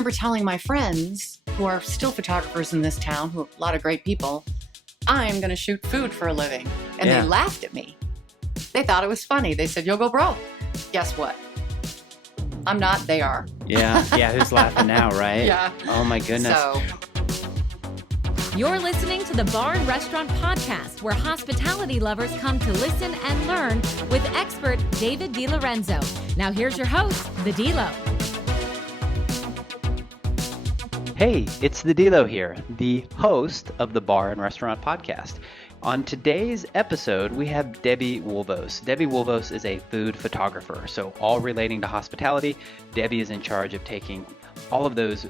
remember telling my friends who are still photographers in this town, who are a lot of great people, I'm going to shoot food for a living. And they laughed at me. They thought it was funny. They said, you'll go broke. Guess what? I'm not. They are. Yeah. Who's laughing now, right? Yeah. Oh, my goodness. You're listening to the Bar and Restaurant Podcast, where hospitality lovers come to listen and learn with expert David DiLorenzo. Now here's your host, the D-Lo. Hey, it's the D-Lo here, the host of the Bar and Restaurant Podcast. On today's episode, we have Debby Wolvos. Debby Wolvos is a food photographer, so all relating to hospitality. Debby is in charge of taking all of those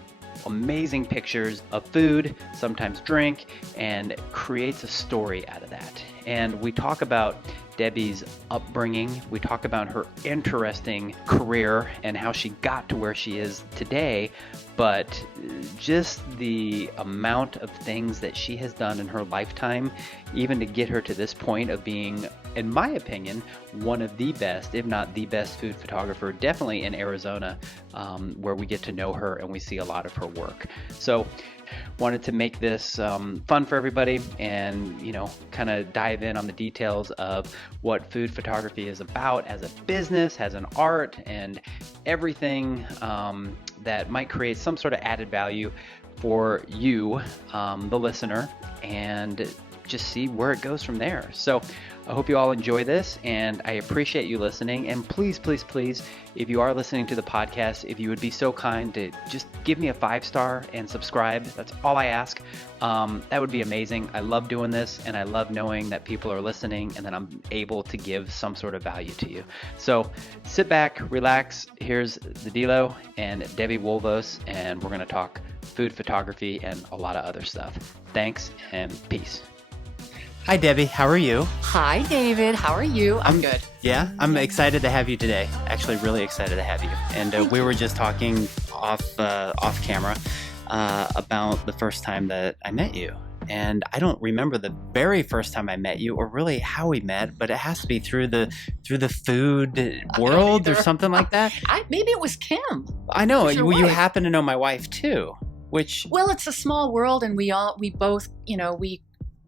amazing pictures of food, sometimes drink, and creates a story out of that. And we talk about Debby's upbringing. We talk about her interesting career and how she got to where she is today, but just the amount of things that she has done in her lifetime, even to get her to this point of being, in my opinion, one of the best, if not the best food photographer, definitely in Arizona, where we get to know her and we see a lot of her work. So wanted to make this fun for everybody and, kind of dive in on the details of what food photography is about as a business, as an art, and everything that might create some sort of added value for you, the listener, and just see where it goes from there. So I hope you all enjoy this, and I appreciate you listening. And please, please, please, if you are listening to the podcast, if you would be so kind to just give me a 5-star and subscribe. That's all I ask. That would be amazing. I love doing this, and I love knowing that people are listening and that I'm able to give some sort of value to you. So sit back, relax. Here's the D-Lo and Debby Wolvos, and we're going to talk food photography and a lot of other stuff. Thanks and peace. Hi, Debby. How are you? Hi, David. How are you? I'm good. Yeah, I'm excited to have you today. Actually, really excited to have you. And we were just talking off camera about the first time that I met you. And I don't remember the very first time I met you, or really how we met, but it has to be through the food world or something like that. Maybe it was Kim. I know you happen to know my wife too, which. Well, it's a small world, and we both,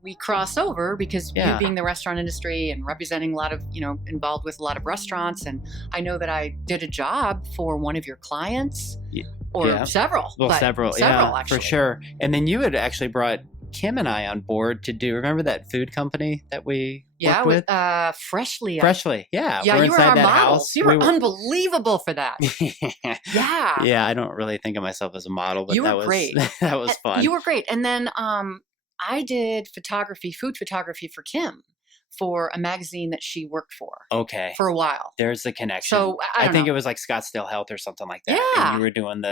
we cross over because we're in the restaurant industry and representing a lot of, involved with a lot of restaurants. And I know that I did a job for one of your clients. Several. Well, several, for sure. And then you had actually brought Kim and I on board to remember that food company that we worked with? Freshly. Yeah. We're inside that house. You were unbelievable for that. Yeah, I don't really think of myself as a model, but that was fun. You were great. And then I did food photography for Kim for a magazine that she worked for. Okay. For a while. There's the connection. So, I think it was like Scottsdale Health or something like that. Yeah. And you were doing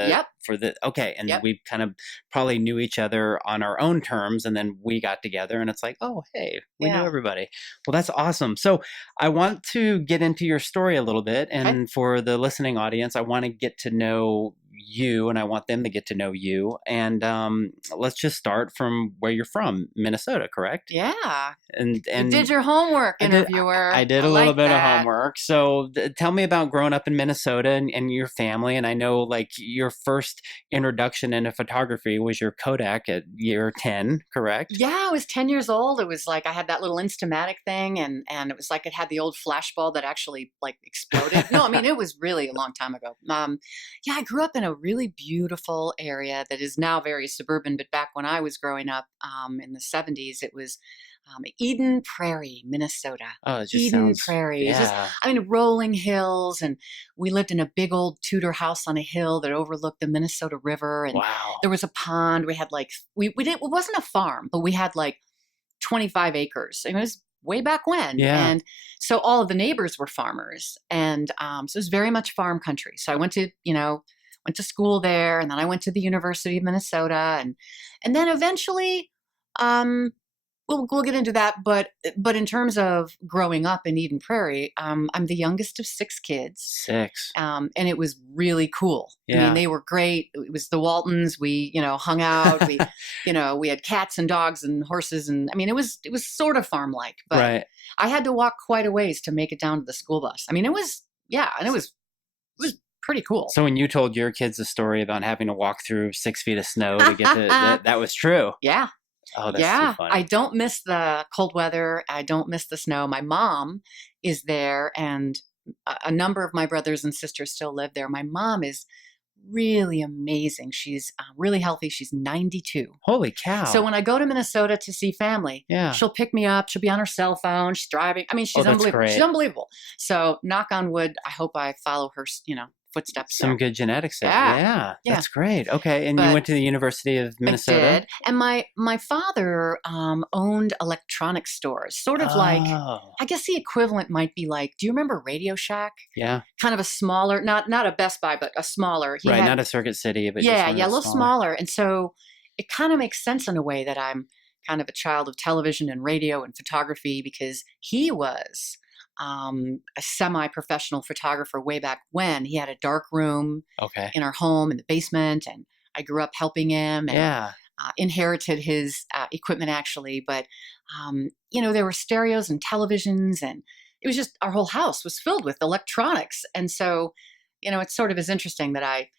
okay. And we kind of probably knew each other on our own terms. And then we got together and it's like, oh, hey, we knew everybody. Well, that's awesome. So I want to get into your story a little bit. And for the listening audience, I want to get to know you, and I want them to get to know you. And let's just start from where you're from, Minnesota, correct? Yeah. And you did your homework. I did a little bit of homework. So tell me about growing up in Minnesota and your family. And I know like your first introduction into photography was your Kodak at year 10, correct? Yeah, I was 10 years old. It was like I had that little Instamatic thing, and it was like it had the old flashbulb that actually like exploded. No, I mean, it was really a long time ago. I grew up in a really beautiful area that is now very suburban, but back when I was growing up in the 70s, it was Eden Prairie, Minnesota. Oh, it just Eden sounds, Prairie. yeah. And rolling hills, and we lived in a big old Tudor house on a hill that overlooked the Minnesota River. And wow. There was a pond. We had like, it wasn't a farm, but we had like 25 acres. And it was way back when. Yeah. And so all of the neighbors were farmers. And so it was very much farm country. So I went to school there, and then I went to the University of Minnesota, and then eventually, we'll get into that. But in terms of growing up in Eden Prairie, I'm the youngest of 6 kids. 6. And it was really cool. Yeah. They were great. It was the Waltons. We, hung out. We had cats and dogs and horses, and I mean, it was sort of farm-like. But right. I had to walk quite a ways to make it down to the school bus. I mean, it was pretty cool. So when you told your kids the story about having to walk through 6 feet of snow to get to that was true. Yeah. Oh, that's too funny. I don't miss the cold weather. I don't miss the snow. My mom is there, and a number of my brothers and sisters still live there. My mom is really amazing. She's really healthy. She's 92. Holy cow. So when I go to Minnesota to see family, she'll pick me up. She'll be on her cell phone. She's driving. I mean, that's great. She's unbelievable. So knock on wood, I hope I follow her, footsteps. Some good genetics there. Yeah, that's great. Okay. And you went to the University of Minnesota? And my father owned electronics stores, sort of like, I guess the equivalent might be like, do you remember Radio Shack? Yeah. Kind of a smaller, not a Best Buy, but a smaller. Right, not a Circuit City, but just one of those a little smaller. And so it kind of makes sense in a way that I'm kind of a child of television and radio and photography, because he was a semi-professional photographer way back when. He had a dark room in our home in the basement, and I grew up helping him and inherited his equipment actually. But, there were stereos and televisions, and it was just, our whole house was filled with electronics. And so, it's sort of is interesting that I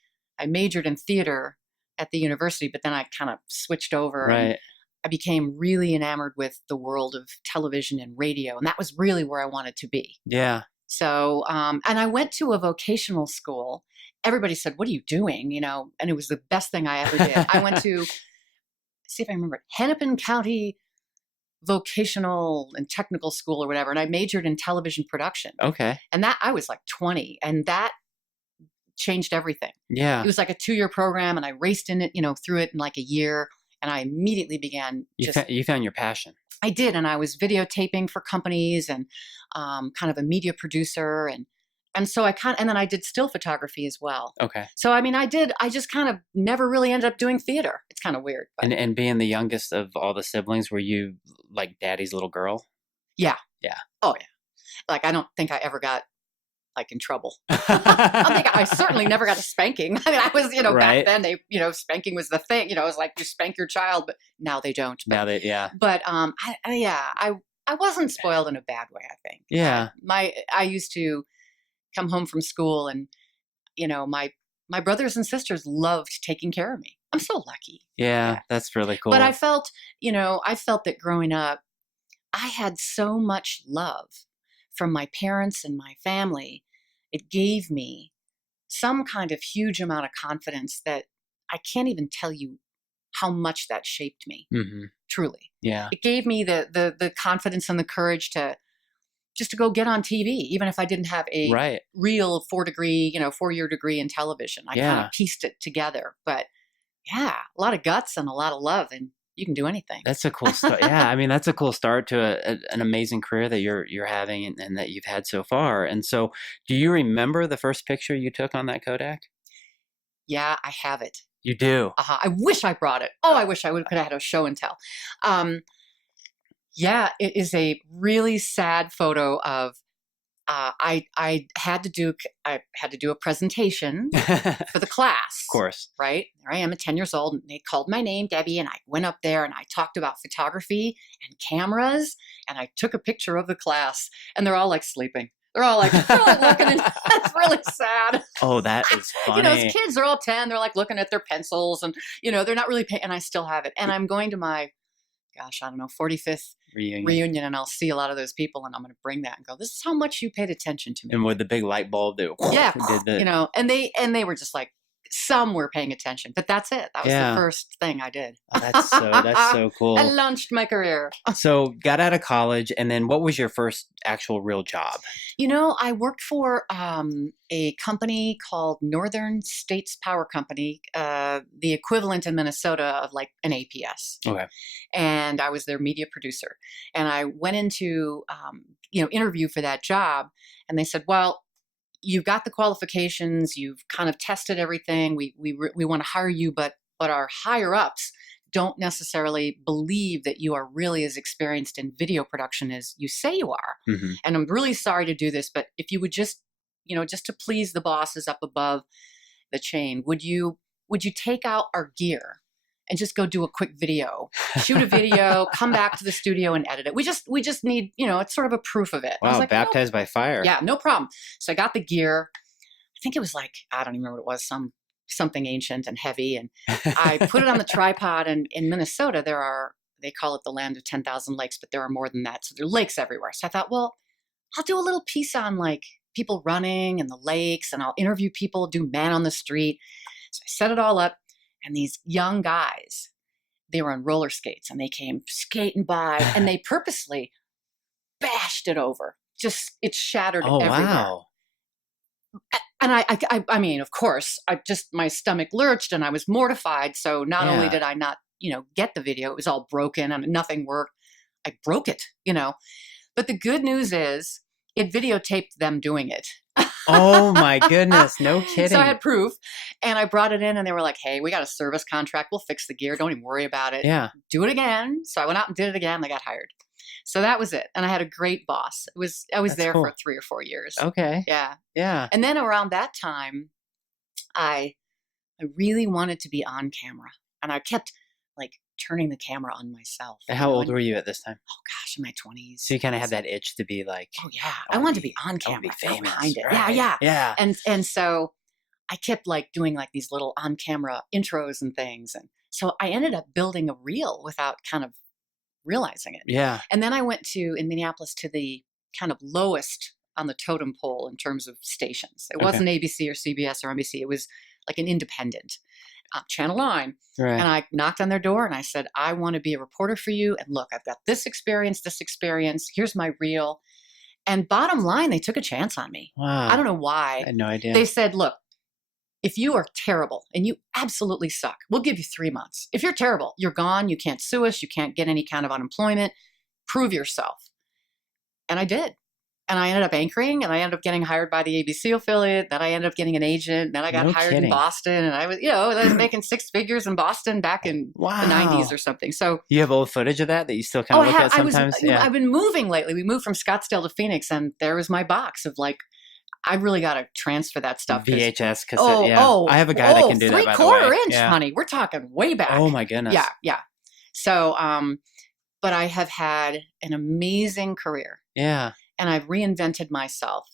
majored in theater at the university, but then I kind of switched over. Right. I became really enamored with the world of television and radio, and that was really where I wanted to be. Yeah. So, and I went to a vocational school. Everybody said, "What are you doing?" And it was the best thing I ever did. I went to, see if I remember, Hennepin County Vocational and Technical School or whatever, and I majored in television production. Okay. And that, I was like 20, and that changed everything. Yeah. It was like a 2-year program, and I raced in it, through it in like a year. And I immediately began. You found your passion. I did, and I was videotaping for companies and kind of a media producer, and so and then I did still photography as well. Okay. So I just kind of never really ended up doing theater. It's kind of weird. But. And being the youngest of all the siblings, were you like daddy's little girl? Yeah. Yeah. Oh yeah. Like I don't think I ever got in trouble. I certainly never got a spanking. I was, right. Back then spanking was the thing. It was like you spank your child, but now they don't. Now they, yeah. But I wasn't spoiled in a bad way, I think. Yeah. I used to come home from school, and my brothers and sisters loved taking care of me. I'm so lucky. Yeah, that's really cool. But I felt that growing up, I had so much love from my parents and my family. It gave me some kind of huge amount of confidence that I can't even tell you how much that shaped me. Mm-hmm. Truly. Yeah. It gave me the confidence and the courage to go get on TV, even if I didn't have a real 4-year degree in television. I kind of pieced it together. But yeah, a lot of guts and a lot of love, and you can do anything. That's a cool start. Yeah, I mean, that's a cool start to an amazing career that you're having and that you've had so far. And so, do you remember the first picture you took on that Kodak? Yeah, I have it. You do? I wish I brought it. Oh, I wish I could have had a show and tell. Yeah, it is a really sad photo of. I had to do a presentation for the class. Of course. Right? There I am at 10 years old, and they called my name, Debbie, and I went up there and I talked about photography and cameras, and I took a picture of the class, and they're all like sleeping. They're all like, it's really sad. Oh, that is funny. Those kids, they're all 10. They're like looking at their pencils, and they're not really paying, and I still have it. And I'm going to my 45th reunion, and I'll see a lot of those people, and I'm going to bring that and go, this is how much you paid attention to me. And with the big light bulb that did the, and they were just like, some were paying attention, but that's it. That was the first thing I did. Oh, that's so cool. I launched my career. So got out of college, and then what was your first actual real job? I worked for a company called Northern States Power Company, the equivalent in Minnesota of like an APS. Okay. And I was their media producer. And I went into, interview for that job. And they said, well, you've got the qualifications. You've kind of tested everything. We want to hire you, but our higher ups don't necessarily believe that you are really as experienced in video production as you say you are. Mm-hmm. And I'm really sorry to do this, but if you would just to please the bosses up above the chain, would you take out our gear and just go do a quick video, shoot a video, come back to the studio and edit it. We just need, it's sort of a proof of it. Wow, like, baptized by fire. Yeah, no problem. So I got the gear. think it was like, I don't even remember what it was, something ancient and heavy. And I put it on the tripod. And in Minnesota, they call it the land of 10,000 lakes, but there are more than that. So there are lakes everywhere. So I thought, well, I'll do a little piece on like people running and the lakes, and I'll interview people, do man on the street. So I set it all up, and these young guys, they were on roller skates, and they came skating by, and they purposely bashed it over. Just, it shattered. Oh, everything. wow. And I mean, of course, my stomach lurched, and I was mortified. So not only did I not, get the video, it was all broken and nothing worked. I broke it, But the good news is it videotaped them doing it. Oh my goodness. No kidding. So I had proof, and I brought it in, and they were like, hey, we got a service contract. We'll fix the gear. Don't even worry about it. Yeah. Do it again. So I went out and did it again. I got hired. So that was it. And I had a great boss. I was That's there cool. for 3 or 4 years. Okay. Yeah. Yeah. And then around that time, I really wanted to be on camera, and I kept like turning the camera on myself. How old were you at this time? Oh gosh, in my 20s. So you kind of had that itch to be like, oh yeah, I wanted to be on camera. I want to be famous, Oh, right? yeah. Yeah. And so I kept like doing like these little on camera intros and things, and so I ended up building a reel without kind of realizing it. Yeah. And then I went in Minneapolis to the kind of lowest on the totem pole in terms of stations. It wasn't ABC or CBS or NBC. It was like an independent Channel 9. Right. And I knocked on their door, and I said, I want to be a reporter for you. And look, I've got this experience. Here's my reel. And bottom line, they took a chance on me. Wow. I don't know why. I had no idea. They said, look, if you are terrible and you absolutely suck, we'll give you 3 months. If you're terrible, you're gone. You can't sue us. You can't get any kind of unemployment. Prove yourself. And I did. And I ended up anchoring, and I ended up getting hired by the ABC affiliate. Then I ended up getting an agent. Then I got hired in Boston, and I was, I was making 6 figures in Boston back in the 90s or something. So you have old footage of that you still kind of look at sometimes? I've been moving lately. We moved from Scottsdale to Phoenix, and there was my box of like, I really got to transfer that stuff. VHS cassette. I have a guy that can do that, by the way. Yeah. Honey. We're talking way back. Oh my goodness. Yeah. So, but I have had an amazing career. Yeah. And I've reinvented myself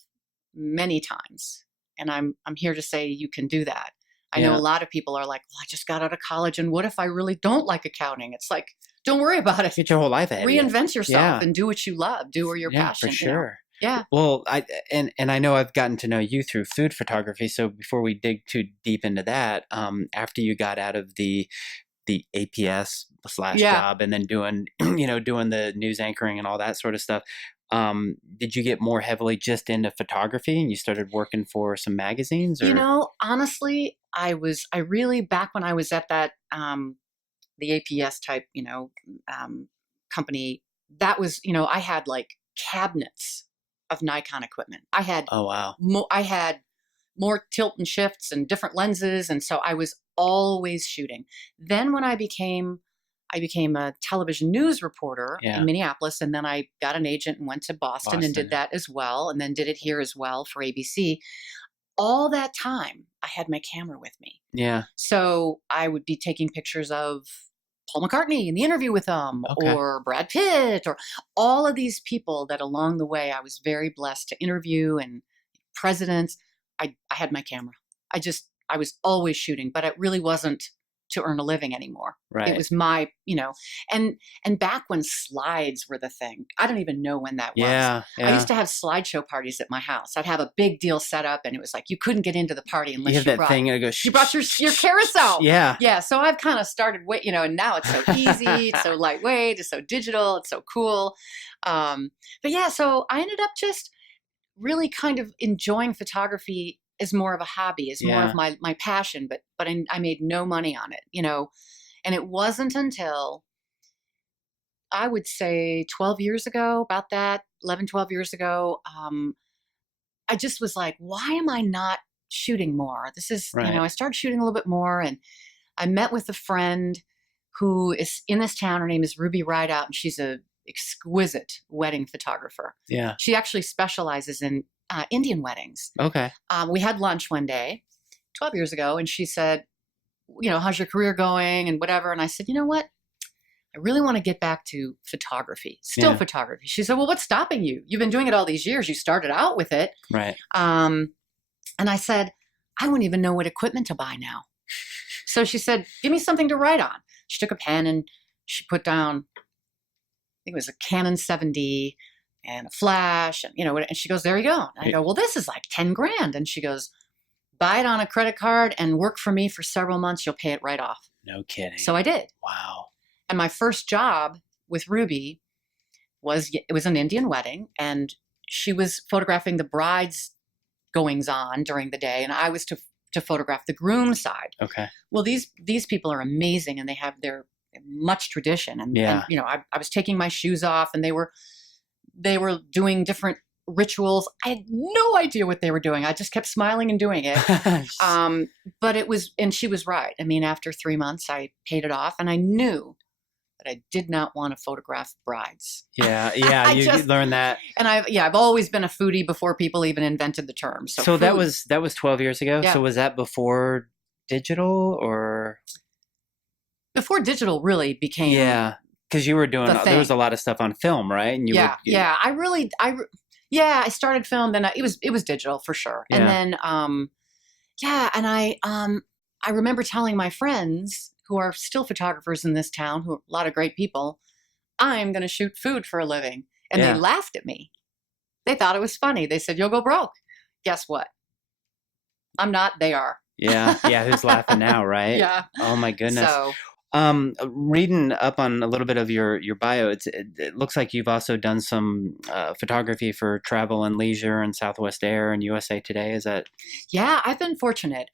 many times. And I'm here to say you can do that. I know a lot of people are like, well, I just got out of college, and what if I really don't like accounting? It's like, don't worry about it. Get your whole life ahead of you. Reinvent yourself and do what you love. Do where you're passionate. Yeah, for sure. Yeah. Well, I know I've gotten to know you through food photography. So before we dig too deep into that, after you got out of the APS / job, and then doing the news anchoring and all that sort of stuff, did you get more heavily just into photography, and you started working for some magazines? Or honestly, I really, back when I was at that the APS type company, that was I had like cabinets of Nikon equipment. I had I had more tilt and shifts and different lenses, and so I was always shooting. Then when I became a television news reporter in Minneapolis, and then I got an agent and went to Boston and did that as well, and then did it here as well for ABC. All that time, I had my camera with me. Yeah. So I would be taking pictures of Paul McCartney in the interview with him, or Brad Pitt, or all of these people that along the way I was very blessed to interview, and presidents. I had my camera. I was always shooting, but it really wasn't to earn a living anymore. Right. It was my, and back when slides were the thing, I don't even know when that was. Yeah. I used to have slideshow parties at my house. I'd have a big deal set up, and it was like, you couldn't get into the party unless you have that thing and it goes, you brought your carousel. Yeah. Yeah. So I've kind of started, and now it's so easy, it's so lightweight, it's so digital, it's so cool. But yeah, so I ended up just really kind of enjoying photography is more of a hobby, is more of my passion, but I made no money on it, and it wasn't until I would say 12 years ago, about that, 11, 12 years ago, I just was like, why am I not shooting more? This is, I started shooting a little bit more, and I met with a friend who is in this town. Her name is Ruby Rideout, and she's a exquisite wedding photographer. Yeah. She actually specializes in Indian weddings. Okay. We had lunch one day 12 years ago, and she said, how's your career going and whatever. And I said, you know what? I really want to get back to photography, still photography. She said, well, what's stopping you? You've been doing it all these years. You started out with it. Right. And I said, I wouldn't even know what equipment to buy now. So she said, give me something to write on. She took a pen and she put down, I think it was a Canon 7D and a flash, and and she goes, there you go. And I go, well, this is like 10 grand. And she goes, buy it on a credit card and work for me for several months. You'll pay it right off. No kidding. So I did. Wow. And my first job with Ruby was an Indian wedding, and she was photographing the bride's goings on during the day, and I was to photograph the groom side. Okay. Well, these people are amazing, and they have their much tradition. And I was taking my shoes off, and they were doing different rituals. I had no idea what they were doing. I just kept smiling and doing it. But it was, and she was right. I mean, after 3 months, I paid it off, and I knew that I did not want to photograph brides. Yeah. You learned that. And I've always been a foodie before people even invented the term. So that was 12 years ago. Yeah. So was that before digital or? Before digital really became. Yeah. Because you were doing, there was a lot of stuff on film, right? And I started film, then it was digital for sure. Yeah. And then, and I remember telling my friends who are still photographers in this town, who are a lot of great people, I'm going to shoot food for a living. And they laughed at me. They thought it was funny. They said, you'll go broke. Guess what? I'm not, they are. Yeah. Yeah. Who's laughing now, right? Yeah. Oh my goodness. Reading up on a little bit of your bio, it looks like you've also done some photography for Travel and Leisure and Southwest Air and USA Today. Is that? Yeah, I've been fortunate.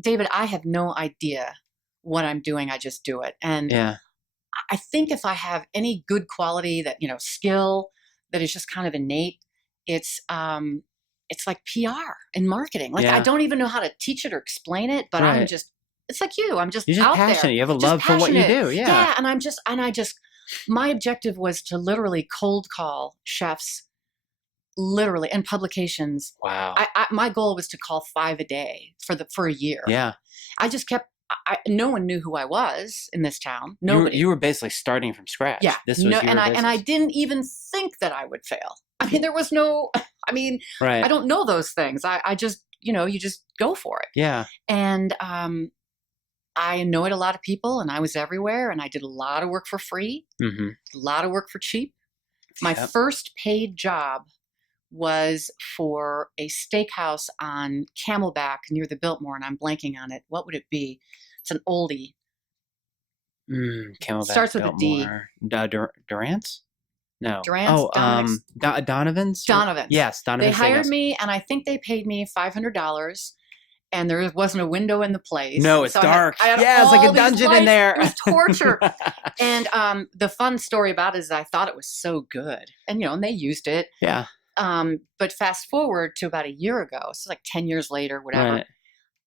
David, I have no idea what I'm doing. I just do it. And I think if I have any good quality that, skill that is just kind of innate, it's like PR and marketing. Like I don't even know how to teach it or explain it, but it's like you. You're just passionate. There. You have a love for what you do. Yeah. And my objective was to literally cold call chefs, literally, and publications. Wow. My goal was to call 5 a day for a year. Yeah. I just kept, no one knew who I was in this town. You were basically starting from scratch. Yeah. This was your business. And I didn't even think that I would fail. I mean, there was no, right. I don't know those things. I just, you just go for it. Yeah. And, I annoyed a lot of people, and I was everywhere, and I did a lot of work for free, a lot of work for cheap. My first paid job was for a steakhouse on Camelback near the Biltmore, and I'm blanking on it. What would it be? It's an oldie. Camelback, Biltmore. Durant's? No. Durant's, Donovan's? Donovan. Yes, Donovan's Steakhouse. They hired me, and I think they paid me $500. And there wasn't a window in the place. No, it's dark. It's like a dungeon in there. Torture. And the fun story about it is I thought it was so good. And, and they used it. Yeah. But fast forward to about a year ago, so like 10 years later, whatever, right.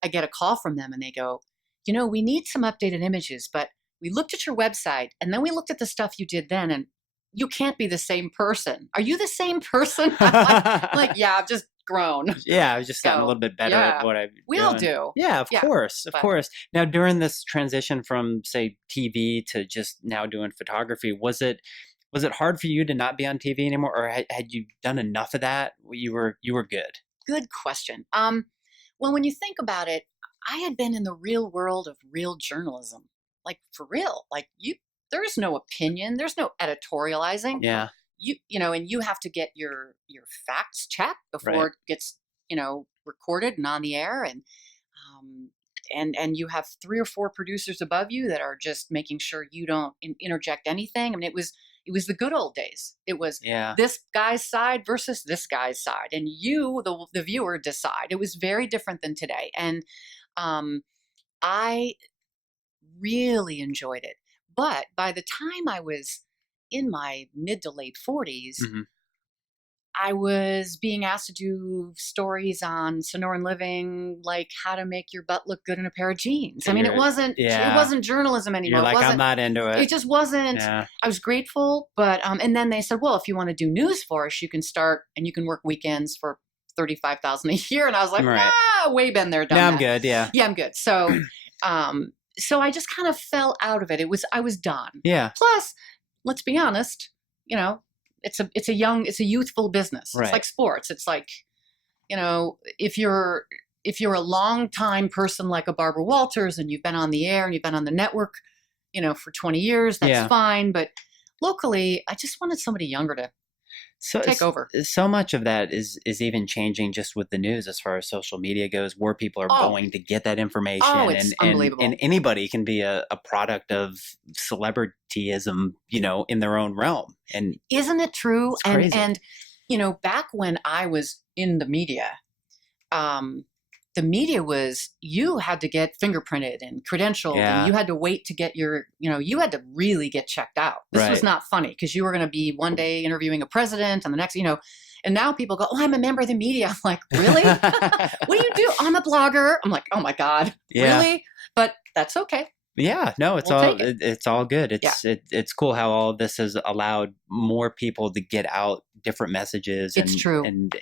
I get a call from them and they go, we need some updated images, but we looked at your website and then we looked at the stuff you did then, and you can't be the same person. Are you the same person? Like, yeah, I've just grown. Yeah, I've just gotten a little bit better at what I'm doing. We all do. Yeah, of course. Now, during this transition from, say, TV to just now doing photography, was it hard for you to not be on TV anymore, or had you done enough of that? You were good. Good question. Well, when you think about it, I had been in the real world of real journalism, like for real. Like there is no opinion, there's no editorializing. Yeah. And you have to get your facts checked before it gets, recorded and on the air. And you have 3 or 4 producers above you that are just making sure you don't interject anything. I mean, it was the good old days. It was this guy's side versus this guy's side. And you, the viewer, decide. It was very different than today. And I really enjoyed it. But by the time I was in my mid to late 40s, I was being asked to do stories on Sonoran Living, like how to make your butt look good in a pair of jeans. I mean, it wasn't journalism anymore. You're like, I'm not into it. It just wasn't. Yeah. I was grateful, but and then they said, well, if you want to do news for us, you can start and you can work weekends for $35,000 a year. And I was like, way been there. No, I'm good. Yeah. Yeah, I'm good. So, so I just kind of fell out of it. I was done. Yeah. Plus, let's be honest, it's a youthful business. Right. It's like sports. It's like, if you're a long time person like a Barbara Walters and you've been on the air and you've been on the network, for 20 years, that's fine. But locally, I just wanted somebody younger to take over. So much of that is even changing just with the news as far as social media goes, where people are going to get that information, and anybody can be a product of celebrityism, in their own realm. And isn't it true? It's crazy. And back when I was in the media, the media was, you had to get fingerprinted and credentialed. Yeah. You had to wait to get you had to really get checked out. This was not funny because you were going to be one day interviewing a president and the next, and now people go, oh, I'm a member of the media. I'm like, really? What do you do? I'm a blogger. I'm like, oh my God. Yeah. Really? But that's okay. Yeah, no, it's all good. It's cool how all of this has allowed more people to get out different messages, and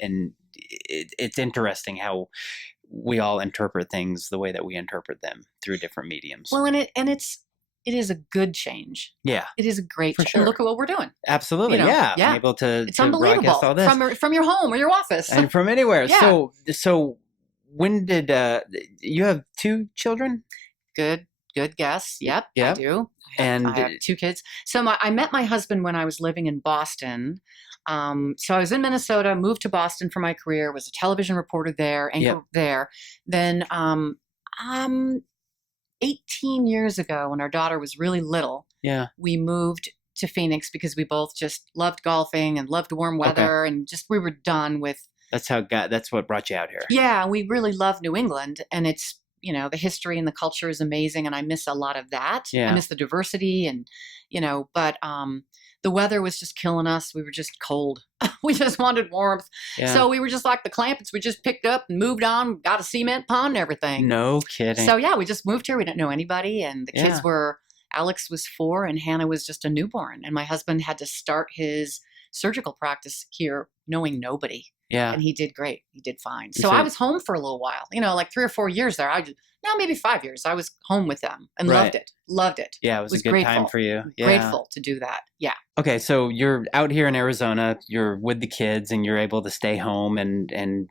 it's interesting how we all interpret things the way that we interpret them through different mediums. Well, it is a good change. Yeah, it is a great. For sure. Look at what we're doing. Absolutely, yeah. I'm able to broadcast all this from your home or your office and from anywhere. Yeah. So when did you have 2 children? Good guess. Yep. Yep. I do. And 2 kids. So I met my husband when I was living in Boston. So I was in Minnesota, moved to Boston for my career, was a television reporter there, and there. Then 18 years ago, when our daughter was really little, we moved to Phoenix because we both just loved golfing and loved warm weather, and we were done with. That's what brought you out here. Yeah, we really love New England, and it's. The history and the culture is amazing, and I miss a lot of that. Yeah. I miss the diversity, and but the weather was just killing us. We were just cold. We just wanted warmth. Yeah. So we were just like the Clampets. We just picked up and moved on, got a cement pond and everything. No kidding. So we just moved here. We didn't know anybody, and the kids Alex was 4 and Hannah was just a newborn, and my husband had to start his surgical practice here knowing nobody. Yeah. And he did great. He did fine. So I was home for a little while, like 3 or 4 years there. Maybe 5 years. I was home with them and loved it. Yeah. It was a good time for you. Yeah. Grateful to do that. Yeah. Okay. So you're out here in Arizona, you're with the kids, and you're able to stay home and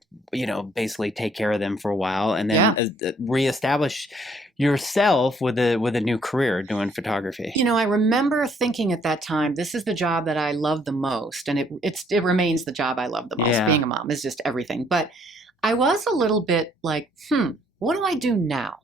basically take care of them for a while, and then reestablish yourself with a new career doing photography. I remember thinking at that time, this is the job that I love the most, and it remains the job I love the most. Yeah. Being a mom is just everything. But I was a little bit like, what do I do now?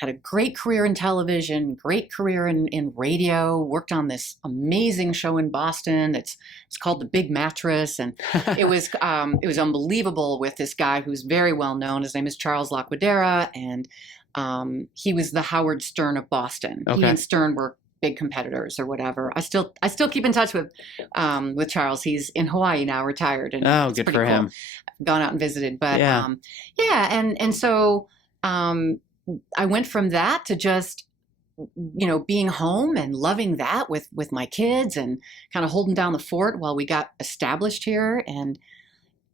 Had a great career in television, great career in radio, worked on this amazing show in Boston. It's called The Big Mattress, and it was unbelievable with this guy who's very well known. His name is Charles Laquadera, and he was the Howard Stern of Boston. Okay. He and Stern were big competitors or whatever. I still keep in touch with Charles. He's in Hawaii now, retired. And good for him. Gone out and visited, but and so I went from that to just being home and loving that with my kids and kind of holding down the fort while we got established here. And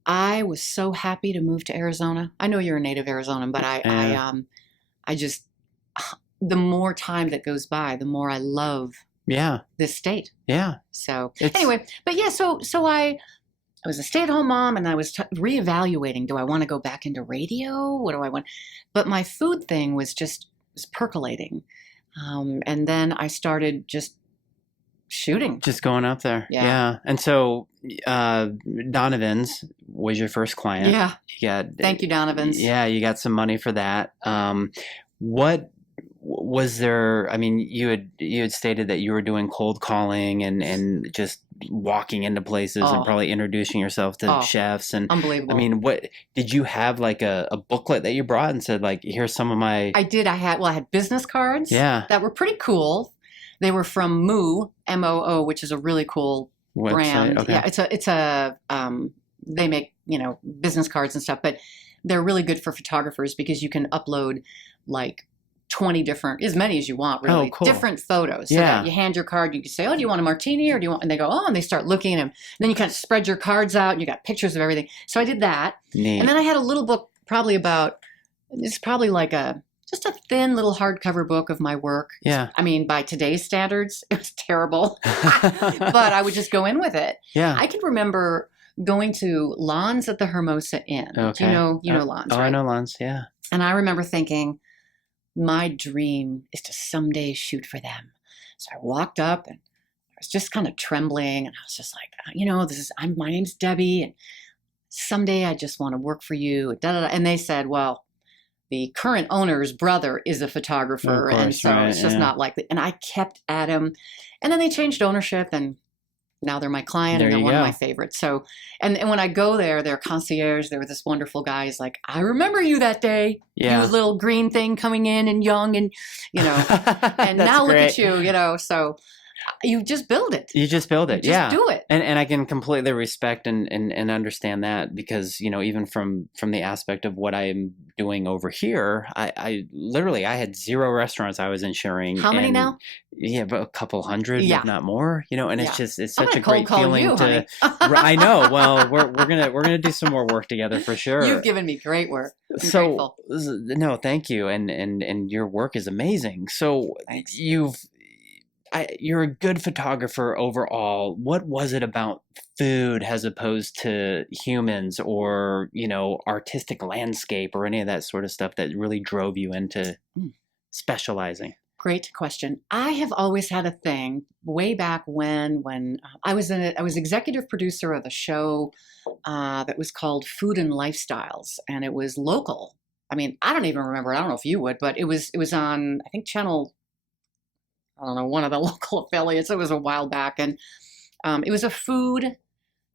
I was so happy to move to Arizona. I know you're a native Arizonan, but I just, the more time that goes by, the more I love this state. Yeah. So anyway, but so I was a stay-at-home mom, and I was reevaluating, do I want to go back into radio? What do I want? But my food thing was percolating. And then I started just shooting. Just going up there. Yeah. And so Donovan's was your first client. Yeah. Thank you, Donovan's. Yeah, you got some money for that. What was there? I mean, you had stated that you were doing cold calling and just walking into places and probably introducing yourself to chefs. And I mean, what did you have, like a booklet that you brought and said, like, here's some of my... I did. I had business cards. Yeah. That were pretty cool. They were from Moo, MOO, which is a really cool website. brand. Okay. Yeah, it's a they make, business cards and stuff, but they're really good for photographers because you can upload like 20 different, as many as you want. Really, cool. Different photos. Yeah. So you hand your card, you can say, do you want a martini or do you want, and they go, and they start looking at them. And then you kind of spread your cards out and you got pictures of everything. So I did that. Neat. And then I had a little book it's probably like just a thin little hardcover book of my work. Yeah. I mean, by today's standards, it was terrible. But I would just go in with it. Yeah. I can remember going to Lons at the Hermosa Inn. Okay. You know Lons, I right? know Lons, yeah. And I remember thinking, my dream is to someday shoot for them. So I walked up and I was just kind of trembling, and I was just like, my name's Debbie, and someday I just want to work for you. And they said, well, the current owner's brother is a photographer. Of course, so right? It's just not likely. And I kept at him, and then they changed ownership, and now they're my client. There you They're go. one of my favorites. So, and when I go there, their concierge, there were this wonderful guy. He's like, I remember you that day. Yeah. The little green thing coming in and young, and and that's now great. Look at you, so you just build it. You just build it, yeah. Do it. And I can completely respect and understand that, because even from the aspect of what I'm doing over here, I literally had 0 restaurants I was insuring. How many now? Yeah, but a couple hundred, Yeah. if not more. And it's just it's I'm such a gonna great cold call feeling you, to. I know. Well, we're gonna do some more work together for sure. You've given me great work. So no, thank you, and your work is amazing. So you're a good photographer overall. What was it about food as opposed to humans, or artistic landscape, or any of that sort of stuff that really drove you into specializing? Great question. I have always had a thing way back when I was executive producer of a show that was called Food and Lifestyles, and it was local. I mean, I don't even remember. I don't know if you would, but it was on, I think, channel, I don't know, one of the local affiliates. It was a while back, and it was a food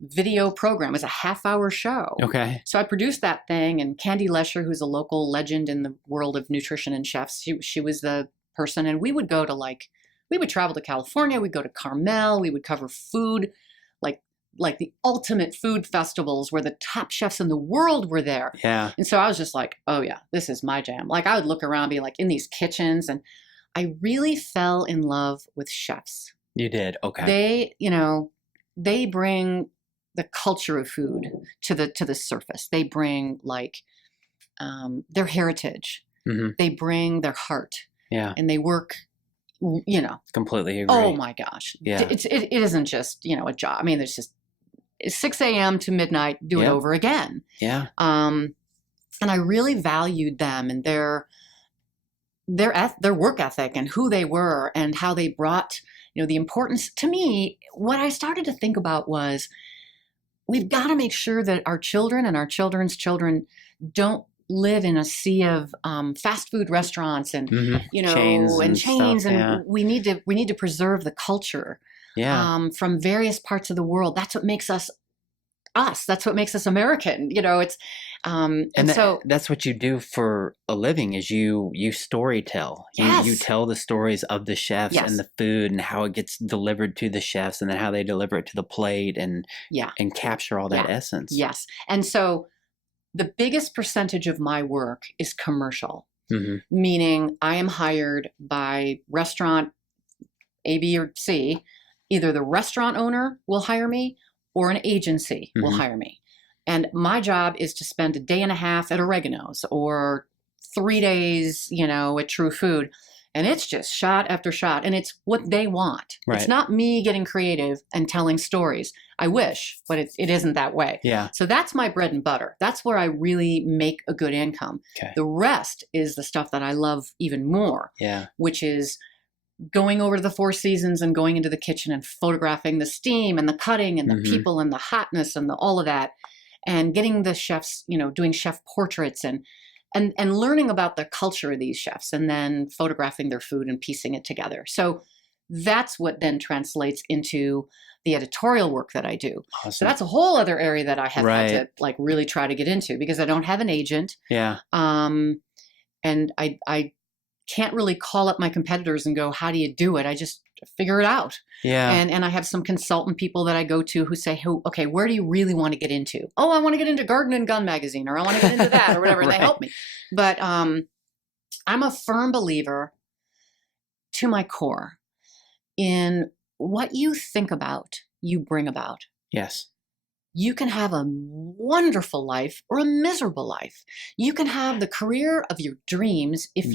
video program. It was a half-hour show. Okay. So I produced that thing, and Candy Lesher, who's a local legend in the world of nutrition and chefs, she was the person, and we would go to we would travel to California, we'd go to Carmel, we would cover food, like the ultimate food festivals where the top chefs in the world were there. Yeah. And so I was just like, oh yeah, this is my jam. I would look around, be in these kitchens, and I really fell in love with chefs. You did? Okay. They bring the culture of food to the surface. They bring their heritage. Mm-hmm. They bring their heart. Yeah. And they work, Completely agree. Oh my gosh. Yeah. It isn't just, a job. I mean, it's 6 a.m. to midnight, do it over again. Yeah. And I really valued them and their work ethic and who they were and how they brought, the importance to me. What I started to think about was, we've got to make sure that our children and our children's children don't live in a sea of fast food restaurants and chains and stuff. And yeah, we need to preserve the culture. Yeah, from various parts of the world. That's what makes us us. That's what makes us American. It's that's what you do for a living. Is you story tell. You tell the stories of the chefs and the food and how it gets delivered to the chefs and then how they deliver it to the plate and capture all that essence. Yes, and so the biggest percentage of my work is commercial, meaning I am hired by restaurant A, B, or C. Either the restaurant owner will hire me or an agency will hire me. And my job is to spend a day and a half at Oregano's or 3 days, at True Food. And it's just shot after shot. And it's what they want. Right. It's not me getting creative and telling stories. I wish, but it isn't that way. Yeah. So that's my bread and butter. That's where I really make a good income. Okay. The rest is the stuff that I love even more. Yeah. Which is going over to the Four Seasons and going into the kitchen and photographing the steam and the cutting and the people and the hotness and all of that. And getting the chefs, doing chef portraits and learning about the culture of these chefs and then photographing their food and piecing it together. So that's what then translates into the editorial work that I do. Awesome. That's a whole other area that I have to really try to get into because I don't have an agent. Yeah. And I can't really call up my competitors and go, how do you do it? I just figure it out. Yeah. And I have some consultant people that I go to who say, okay, where do you really want to get into? Oh, I want to get into Garden and Gun magazine, or I want to get into that, or whatever. Right. They help me. But I'm a firm believer to my core in what you think about, you bring about. Yes. You can have a wonderful life or a miserable life. You can have the career of your dreams if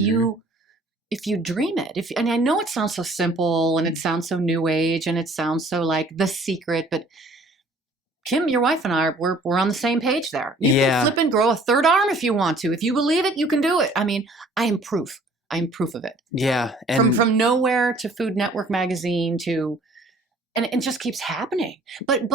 you dream it. And I know it sounds so simple and it sounds so new age and it sounds so like The Secret, but Kim, your wife and I, we're on the same page there. Yeah. Flip and grow a third arm if you want to. If you believe it, you can do it. I mean, I am proof. I'm proof of it. Yeah. And from nowhere to Food Network magazine to, and it just keeps happening. But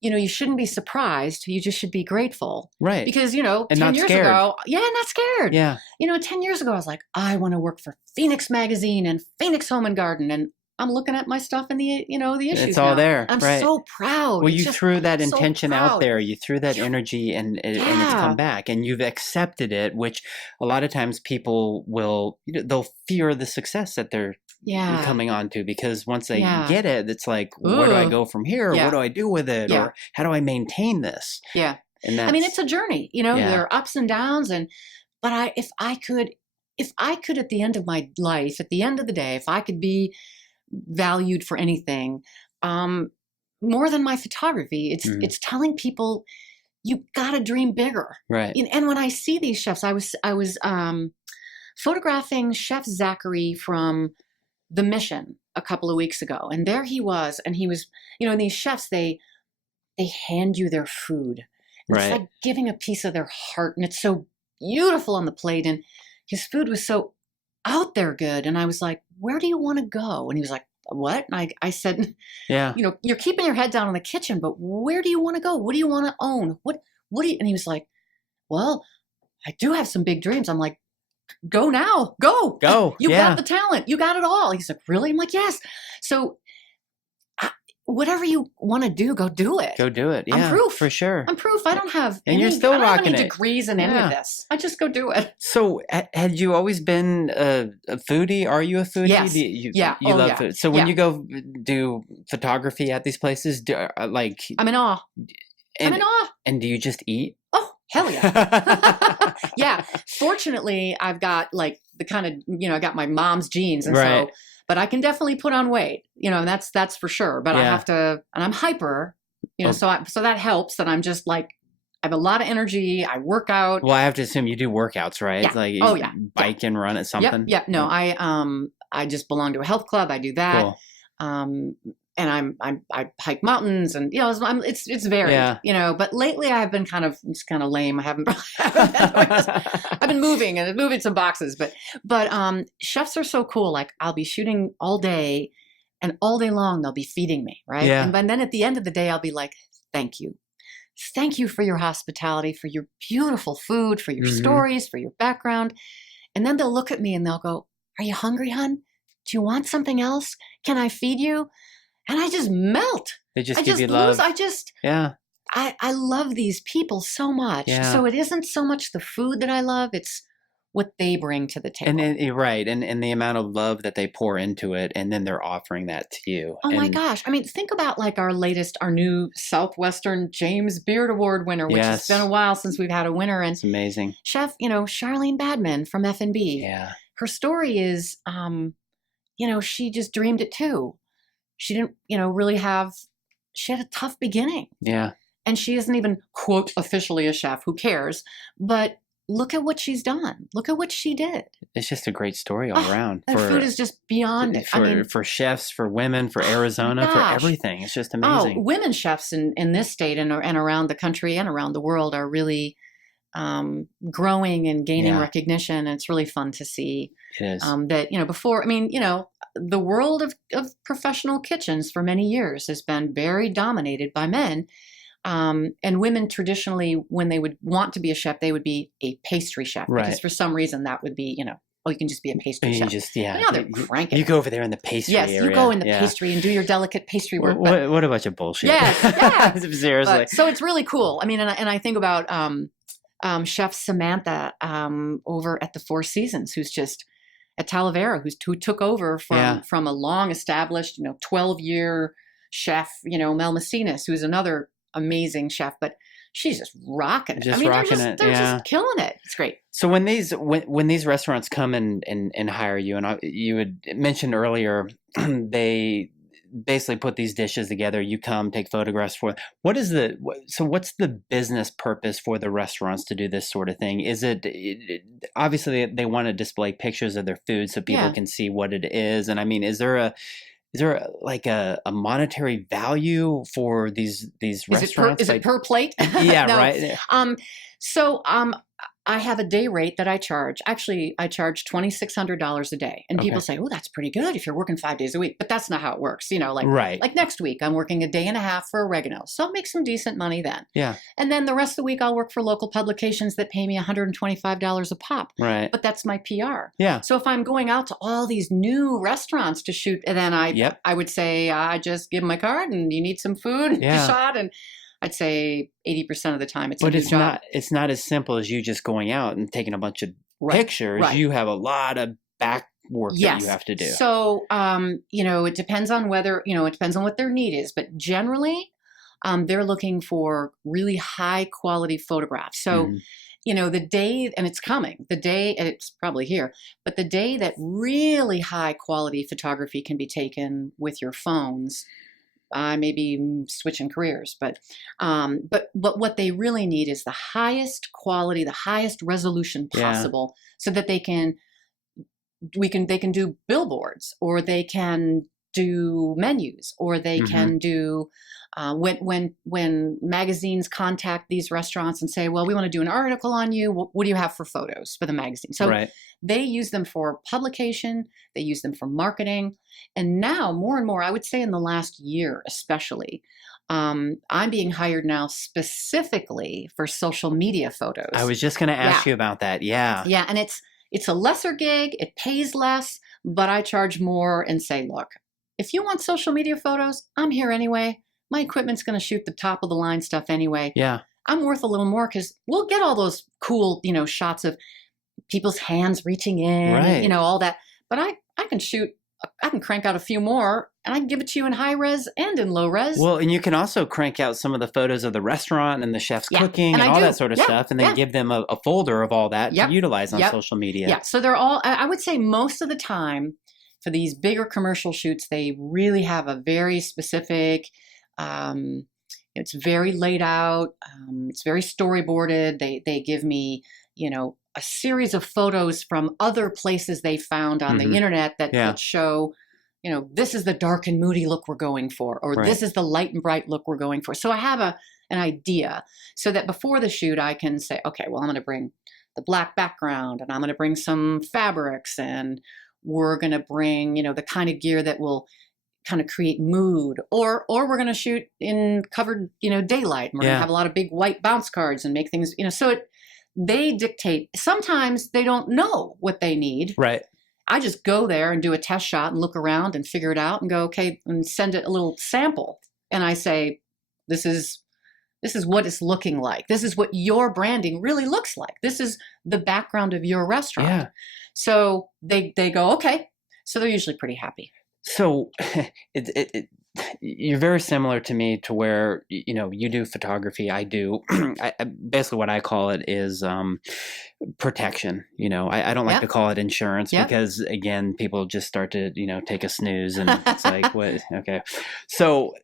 you shouldn't be surprised. You just should be grateful. right. Because, And not scared. Not scared. Yeah. 10 years ago, I was like, I want to work for Phoenix Magazine and Phoenix Home and Garden. And I'm looking at my stuff in the issues. It's all there. I'm right. so proud. Well, you threw that intention out proud. there. You threw that energy and it's Yeah. come back and you've accepted it, which a lot of times people will, they'll fear the success that they're Yeah. coming on to, because once they Yeah. get it, it's like, where do I Ooh. go from here? Or Yeah. what do I do with it? Yeah. Or how do I maintain this? Yeah. And that's, I mean, it's a journey, Yeah. there are ups and downs. But if I could at the end of my life, at the end of the day, if I could be valued for anything, more than my photography, it's telling people you gotta dream bigger. right. And when I see these chefs, I was photographing Chef Zachary from The Mission a couple of weeks ago, and there he was, these chefs, they hand you their food. It's Right. like giving a piece of their heart, and it's so beautiful on the plate, and his food was so out there good, and I was like, where do you want to go? And he was like, what? And I said, Yeah. you're keeping your head down in the kitchen, but where do you want to go? What do you want to own? What do you, and he was like, well, I do have some big dreams. I'm like, go now, go. Go. You Yeah. have the talent. You got it all. He's like, really? I'm like, yes. So whatever you want to do, go do it. Go do it. Yeah, proof. for sure. I'm proof. I don't have. And you're still I don't have rocking any it. Degrees in any Yeah. of this. I just go do it. So had you always been a foodie? Are you a foodie? Yes. Do you Yeah. you Oh, love yeah. food. So when Yeah. you go do photography at these places, like, I'm in awe. I'm and in awe. and do you just eat? Oh, hell yeah. Yeah. Fortunately, I've got like the kind of, I got my mom's genes. Right. So, but I can definitely put on weight. That's for sure. But Yeah. I have to, and I'm hyper, Oh. so that helps that I'm just like, I have a lot of energy. I work out. Well, I have to assume you do workawts, right? Yeah. It's like you Oh, yeah. bike and run at something. Yeah. No, I just belong to a health club. I do that. Cool. And I hike mountains, and it's very But lately I've been kind of lame. I haven't. I've been moving and moving some boxes, but chefs are so cool. Like I'll be shooting all day, and all day long they'll be feeding me, right? Yeah. And then at the end of the day, I'll be like, thank you for your hospitality, for your beautiful food, for your stories, for your background. And then they'll look at me and they'll go, are you hungry, hon? Do you want something else? Can I feed you? And I just melt. They just give you love. Yeah. I love these people so much. Yeah. So it isn't so much the food that I love, it's what they bring to the table. And then, right. And the amount of love that they pour into it, and then they're offering that to you. Oh my gosh. I mean, think about like our new Southwestern James Beard Award winner. Yes. It's been a while since we've had a winner. And It's amazing. Chef, Charlene Badman from F&B. Yeah. Her story is, she just dreamed it too. She didn't, she had a tough beginning. Yeah. And she isn't even, quote, officially a chef. Who cares? But look at what she's done. Look at what she did. It's just a great story all around That food is just beyond for chefs, for women, for Arizona, for everything. It's just amazing. Women chefs in this state and around the country and around the world are really growing and gaining recognition. And it's really fun to see. It is. That, before, the world of professional kitchens for many years has been very dominated by men. And women traditionally, when they would want to be a chef, they would be a pastry chef. Right. Because for some reason that would be, you can just be a pastry You chef. can just, No, you go over there in the pastry area. You go in the pastry and do your delicate pastry work. What a bunch of bullshit. Yeah. Seriously. So it's really cool. And I think about Chef Samantha over at the Four Seasons, who's just at Talavera, who took over from a long established, 12-year chef, Mel Messinas, who's another amazing chef, but she's just rocking. Rocking it. They're just killing it. It's great. So when these restaurants come and hire you, and you had mentioned earlier, they basically put these dishes together. You come, take photographs for. What's the business purpose for the restaurants to do this sort of thing? Is it obviously they want to display pictures of their food so people can see what it is? And is there is there like a monetary value for these restaurants? Is it per plate? Yeah, No. right. So I have a day rate that I charge. Actually, I charge $2,600 a day. And people say, "Oh, that's pretty good if you're working 5 days a week." But that's not how it works. Like next week, I'm working a day and a half for oregano. So I'll make some decent money then. Yeah. And then the rest of the week, I'll work for local publications that pay me $125 a pop. Right. But that's my PR. Yeah. So if I'm going out to all these new restaurants to shoot, and then I would say, I just give them my card and you need some food and a shot. And I'd say 80% of the time it's. But it's not as simple as you just going out and taking a bunch of pictures. Right. You have a lot of back work that you have to do. So, it depends on whether, it depends on what their need is. But generally, they're looking for really high quality photographs. So, the day, and it's coming, and it's probably here, but the day that really high quality photography can be taken with your phones, I may be switching careers, but what they really need is the highest quality, the highest resolution possible, so that they can do billboards, or they can do menus, or they can do when magazines contact these restaurants and say, well, we want to do an article on you. What do you have for photos for the magazine? So they use them for publication. They use them for marketing. And now more and more, I would say in the last year especially, I'm being hired now specifically for social media photos. I was just going to ask you about that. Yeah. Yeah. And it's a lesser gig. It pays less, but I charge more and say, look, if you want social media photos, I'm here anyway. My equipment's going to shoot the top of the line stuff anyway. Yeah. I'm worth a little more because we'll get all those cool, shots of people's hands reaching in, all that. But I can crank out a few more, and I can give it to you in high res and in low res. Well, and you can also crank out some of the photos of the restaurant and the chef's cooking and all that sort of stuff, and then give them a folder of all that to utilize on social media. Yeah. So they're all, I would say most of the time for these bigger commercial shoots, they really have a very specific, it's very laid out. It's very storyboarded. They give me, a series of photos from other places they found on the internet that show, this is the dark and moody look we're going for, or this is the light and bright look we're going for. So I have an idea, so that before the shoot I can say, okay, well, I'm going to bring the black background, and I'm going to bring some fabrics, and we're going to bring, the kind of gear that will kind of create mood, or we're going to shoot in covered, daylight. We're going to have a lot of big white bounce cards and make things, so they dictate. Sometimes they don't know what they need. Right. I just go there and do a test shot and look around and figure it out and go, okay, and send it a little sample. And I say, this is what it's looking like. This is what your branding really looks like. This is the background of your restaurant. Yeah. So they go, okay. So they're usually pretty happy. So you're very similar to me, to where, you do photography. I do. Basically what I call it is protection. I don't like to call it insurance because, again, people just start to, take a snooze, and it's like, what? Okay. So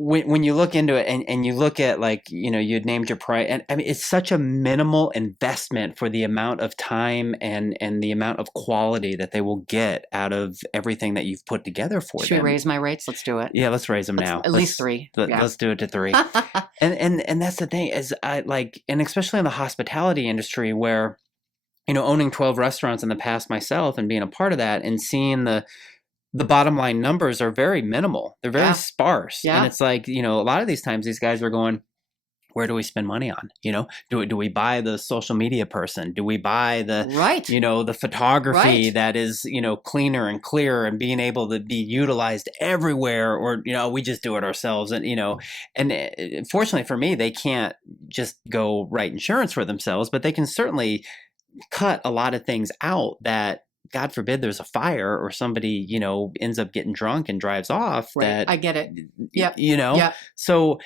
when you look into it and you look at, like, you'd named your price, and I mean, it's such a minimal investment for the amount of time and the amount of quality that they will get out of everything that you've put together for them. Should I raise my rates? Let's do it. Yeah, let's raise them now. At least 3. Let's do it to 3. and that's the thing, is and especially in the hospitality industry, where, owning 12 restaurants in the past myself and being a part of that, and seeing the bottom line numbers are very minimal. They're very sparse. Yeah. And it's like, a lot of these times these guys are going, where do we spend money on? Do we buy the social media person? Do we buy the, the photography that is, cleaner and clearer and being able to be utilized everywhere? Or, we just do it ourselves. And, and fortunately for me, they can't just go write insurance for themselves, but they can certainly cut a lot of things out that, God forbid, there's a fire or somebody, ends up getting drunk and drives off. Right. That I get it. So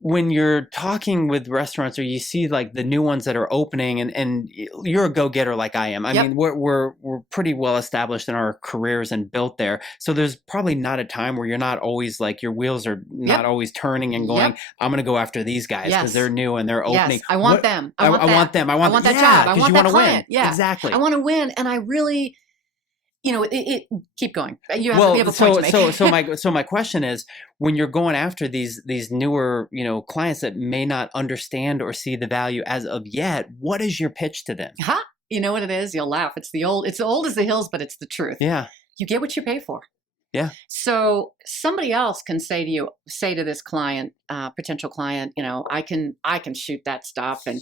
when you're talking with restaurants, or you see like the new ones that are opening, and you're a go-getter like I am. I mean, we're pretty well established in our careers and built there. So there's probably not a time where you're not always like, your wheels are not always turning and going, I'm going to go after these guys because they're new and they're opening. Yes. I want them. I want them. Yeah, because you want to win. Yeah. Exactly. I want to win. And I really, keep going. Well, so my question is, when you're going after these newer, clients that may not understand or see the value as of yet, what is your pitch to them? Ha! You know what it is? You'll laugh. It's old as the hills, but it's the truth. Yeah. You get what you pay for. Yeah. So somebody else can say to this client, potential client, I can shoot that stuff, and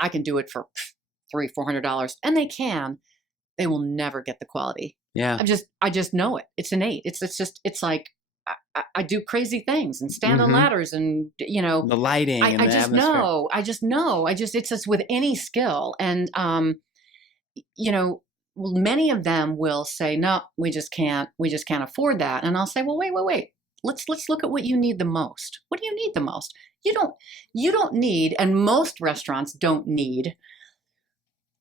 I can do it for $300-$400, and they can. They will never get the quality. Yeah. I just know it. It's innate. It's like I do crazy things and stand on ladders and the lighting and the atmosphere. I just know. It's just with any skill, and many of them will say, no, we just can't afford that. And I'll say, well, wait. Let's look at what you need the most. What do you need the most? You don't need, and most restaurants don't need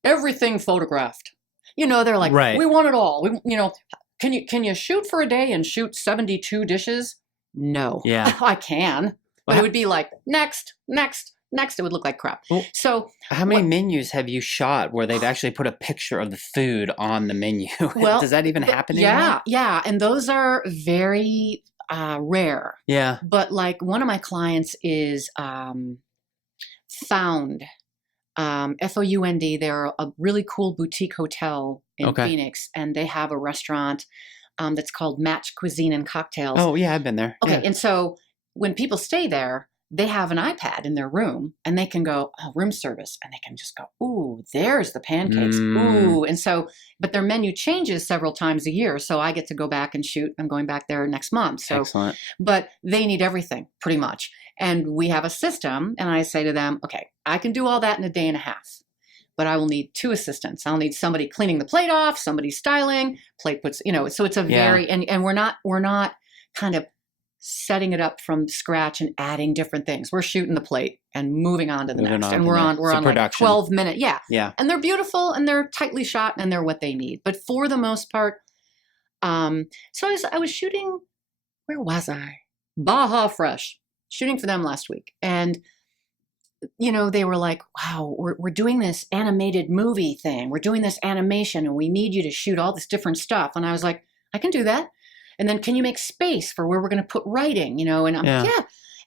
everything photographed. They're like, right. We want it all. Can you shoot for a day and shoot 72 dishes? No. Yeah. I can. It would be like, next. It would look like crap. Well, so how many menus have you shot where they've actually put a picture of the food on the menu? Well, does that even happen anymore? Yeah. And those are very rare. Yeah. But like one of my clients is Found. Found. They're a really cool boutique hotel in Phoenix, and they have a restaurant that's called Match Cuisine and Cocktails. Oh yeah, I've been there. Okay, yeah. And so when people stay there, they have an iPad in their room, and they can go, room service, and they can just go, ooh, there's the pancakes, ooh, and so, but their menu changes several times a year, so I get to go back and shoot. I'm going back there next month. So, excellent. But they need everything pretty much. And we have a system, and I say to them, okay, I can do all that in a day and a half, but I will need 2 assistants. I'll need somebody cleaning the plate off, somebody styling, plate puts, so it's a very, and we're not kind of setting it up from scratch and adding different things. We're shooting the plate and moving on to the next. It's a production. 12-minute, yeah. Yeah. And they're beautiful, and they're tightly shot, and they're what they need. But for the most part, so I was shooting, where was I? Baja Fresh. Shooting for them last week, and they were like, wow, we're doing this animated movie thing, we're doing this animation, and we need you to shoot all this different stuff. And I was like, I can do that. And then can you make space for where we're going to put writing, and I'm like, yeah.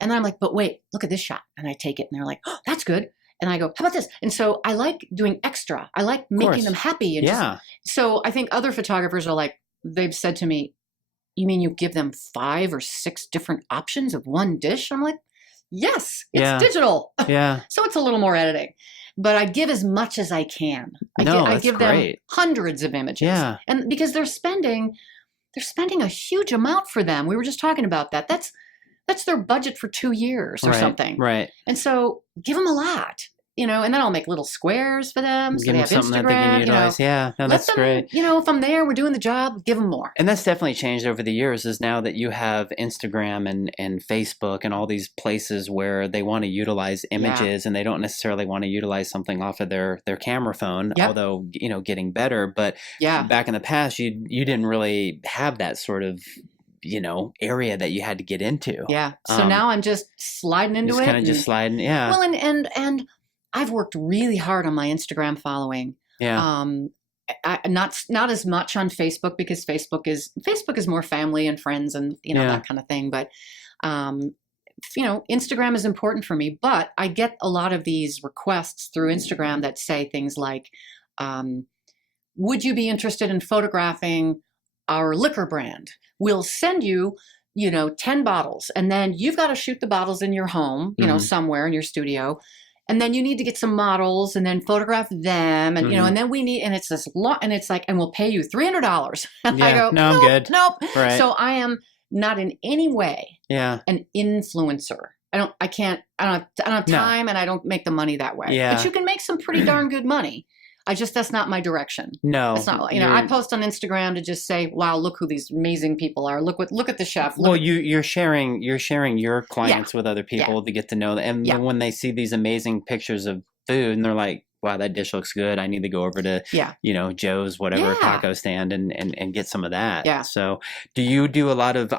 And then I'm like, but wait, look at this shot. And I take it, and they're like, oh, that's good. And I go, how about this? And so I like doing extra. I like making them happy. Yeah. So I think other photographers are like, they've said to me, you mean you give them 5 or 6 different options of one dish? I'm like, yes, it's digital. Yeah. So it's a little more editing. But I give as much as I can. That's great. Hundreds of images. Yeah. And because they're spending a huge amount for them. We were just talking about that. That's their budget for 2 years or something. Right. And so give them a lot. And then I'll make little squares for them. Give them something that they can utilize. Yeah, no, that's great. If I'm there, we're doing the job, give them more. And that's definitely changed over the years, is now that you have Instagram and Facebook and all these places where they want to utilize images and they don't necessarily want to utilize something off of their camera phone, although, getting better. But back in the past, you didn't really have that sort of area that you had to get into. Yeah. So now I'm just sliding into it. Just kind of just sliding. Yeah. Well, and I've worked really hard on my Instagram following. Yeah. Not as much on Facebook, because Facebook is more family and friends and that kind of thing. But Instagram is important for me. But I get a lot of these requests through Instagram that say things like, would you be interested in photographing our liquor brand? We'll send you 10 bottles, and then you've got to shoot the bottles in your home, somewhere in your studio. And then you need to get some models and then photograph them. And, and then we need, and it's this lot, and it's like, and we'll pay you $300. Yeah. I'm good. Nope. Right. So I am not in any way an influencer. I don't have time, and I don't make the money that way. Yeah. But you can make some pretty darn good money. that's not my direction. No, that's not, I post on Instagram to just say, wow, look who these amazing people are. Look at the chef. Well, you're sharing your clients with other people to get to know them. And then when they see these amazing pictures of food and they're like, wow, that dish looks good, I need to go over to, Joe's whatever taco stand and get some of that. Yeah. So do you do a lot of,